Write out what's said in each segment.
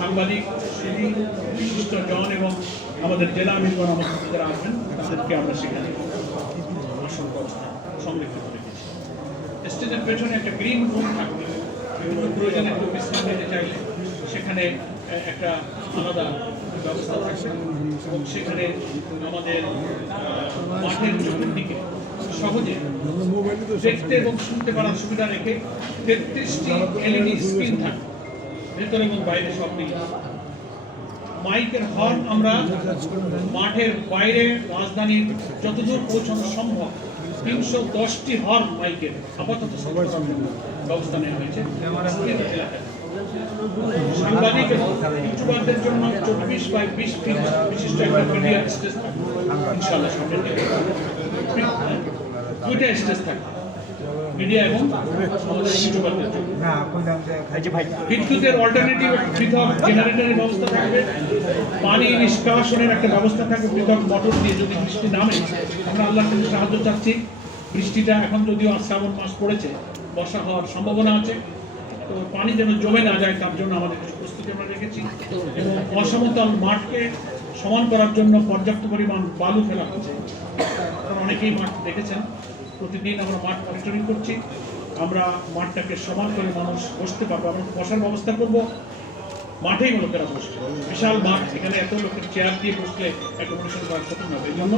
সাংবাদিক, সুদী, বিশিষ্ট জন এবং আমাদের জেলা আমিরগণ আমাদের যারা আসবেন তাদেরকে আমরা সেখানে আসন ব্যবস্থা সংরক্ষিত রেখেছি। স্টেজের পেছনে একটা গ্রিন রুম থাকবে, বিভিন্ন প্রয়োজনে একটু বিশ্রাম নিতে চাইলে সেখানে একটা আলাদা ব্যবস্থা থাকবে এবং সেখানে আমাদের মাঠের চতুর্দিকে সহজে দেখতে এবং শুনতে পারার সুবিধা রেখে 33টি এলইডি স্ক্রিন থাকবে ভেতরে এবং বাইরে সব মিলে। মাইকের হর্ন আমরা মাঠের বাইরে রাজধানীর যতদূর পৌঁছানো সম্ভব 310টি হর্ন মাইকের আপাতত ব্যবস্থা নেওয়া হয়েছে। সাংবাদিক এবং ইউটিউবারদের জন্য 24x20 ফিট বিশিষ্ট একটা মিডিয়া স্টেজ থাকবে ইনশাআল্লাহ। সামনে দুইটা স্টেজ থাকবে মিডিয়া এবং আমাদের ইউটিউবারদের জন্য। বিদ্যুতের অল্টারনেটিভ পৃথক জেনারেটরের ব্যবস্থা থাকবে, পানি নিষ্কাশনের একটা ব্যবস্থা থাকবে পৃথক মোটর দিয়ে। যদি বৃষ্টি নামে আমরা আল্লাহর কাছে সাহায্য চাচ্ছি। বৃষ্টিটা এখন যদিও শ্রাবণ মাস পড়েছে, বর্ষা হওয়ার সম্ভাবনা আছে, তো পানি যেন জমে না যায় তার জন্য আমাদের কিছু প্রস্তুতি আমরা রেখেছি। এবং অসমতল মাঠকে সমান করার জন্য পর্যাপ্ত পরিমাণ বালু ফেলা হচ্ছে। অনেকেই মাঠ দেখেছেন, প্রতিদিন আমরা মাঠ মনিটরিং করছি। আমরা মাঠটাকে সমান করে মানুষ বসতে পারবো, আমরা বসার ব্যবস্থা করব। মাঠেই লোকেরা বসবে, বিশাল মাঠ, এখানে এত লোকের চেয়ার দিয়ে বসলে একটা অনুষ্ঠান করা কঠিন হবে। এই জন্য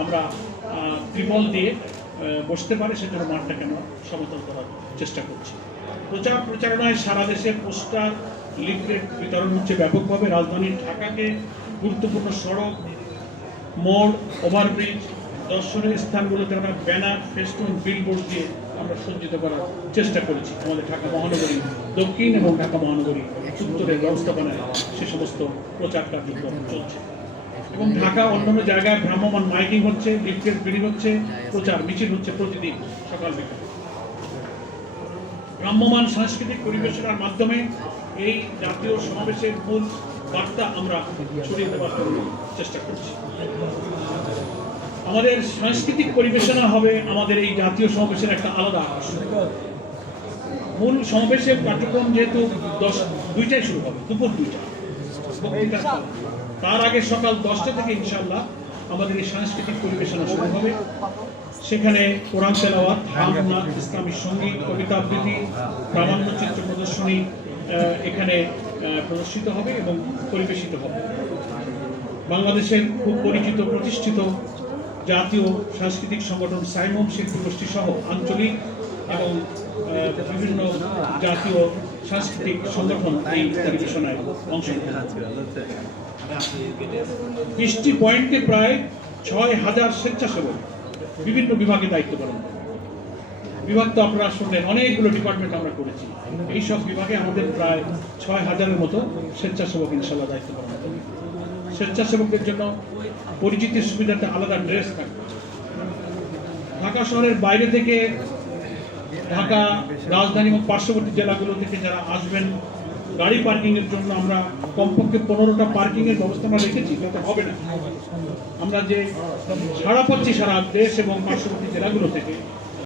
আমরা ত্রিপল দিয়ে বসতে পারে সেজন্য মাঠটাকে আমরা সমতল করার চেষ্টা করছি। প্রচার প্রচারণায় সারা দেশে পোস্টার, লিফলেট বিতরণ হচ্ছে ব্যাপকভাবে। রাজধানীর ঢাকাকে গুরুত্বপূর্ণ সড়ক, মোড়, ওভারব্রিজ, দর্শনীয় স্থানগুলোতে আমরা ব্যানার, ফেস্টুন, বিলবোর্ড দিয়ে আমরা সজ্জিত করার চেষ্টা করেছি। আমাদের ঢাকা মহানগরী দক্ষিণ এবং ঢাকা মহানগরী উত্তরের ব্যবস্থাপনায় সে সমস্ত প্রচার কার্যক্রম চলছে। এবং ঢাকা অন্যান্য জায়গায় ভ্রাম্যমাণ মাইকিং হচ্ছে, লিফলেট বিলি হচ্ছে, প্রচার মিছিল হচ্ছে প্রতিদিন সকাল বিকাল। ভ্রাম্যমাণ সাংস্কৃতিক পরিবেশনার মাধ্যমে এই জাতীয় সমাবেশের মূল বার্তা আমরা ছড়িয়ে দেওয়ার জন্য চেষ্টা করছি। আমাদের সাংস্কৃতিক পরিবেশনা হবে আমাদের এই জাতীয় সমাবেশের একটা আলাদা আকর্ষণ। মূল সমাবেশের কার্যক্রম যেহেতু 2টায় শুরু হবে, দুপুর 2টা, তার আগে সকাল 10টা থেকে ইনশাআল্লাহ আমাদের এই সাংস্কৃতিক পরিবেশনা শুরু হবে। সেখানে কোরআন তেলাওয়াত, হামনাথ, ইসলামী সঙ্গীত, কবিতা আবৃত্তি, প্রামাণ্যচিত্র প্রদর্শনী এখানে প্রদর্শিত হবে এবং পরিবেশিত হবে। বাংলাদেশের খুব পরিচিত প্রতিষ্ঠিত জাতীয় সাংস্কৃতিক সংগঠন সাইমম শিল্পী গোষ্ঠী সহ আঞ্চলিক এবং বিভিন্ন জাতীয় সাংস্কৃতিক সংগঠন এই পরিবেশনায় অংশ নেয়। 20টি পয়েন্টে প্রায় 6000 স্বেচ্ছাসেবক বিভিন্ন বিভাগে দায়িত্ব পালন করে। বিভাগ তো আপনারা শুনলেন, অনেকগুলো ডিপার্টমেন্ট আমরা করেছি। এই সব বিভাগে আমাদের প্রায় 6000-এর মতো স্বেচ্ছাসেবক ইনশাআল্লাহ দায়িত্ব পালন করে। স্বেচ্ছাসেবকদের জন্য পরিচিতির সুবিধাটা আলাদা ড্রেস থাকবে। ঢাকা শহরের বাইরে থেকে, ঢাকা রাজধানী এবং পার্শ্ববর্তী জেলাগুলো থেকে যারা আসবেন, গাড়ি পার্কিংয়ের জন্য আমরা কমপক্ষে 15টা পার্কিংয়ের ব্যবস্থা আমরা রেখেছি, যাতে হবে না। আমরা যে সারা পাচ্ছি সারা দেশ এবং পার্শ্ববর্তী জেলাগুলো থেকে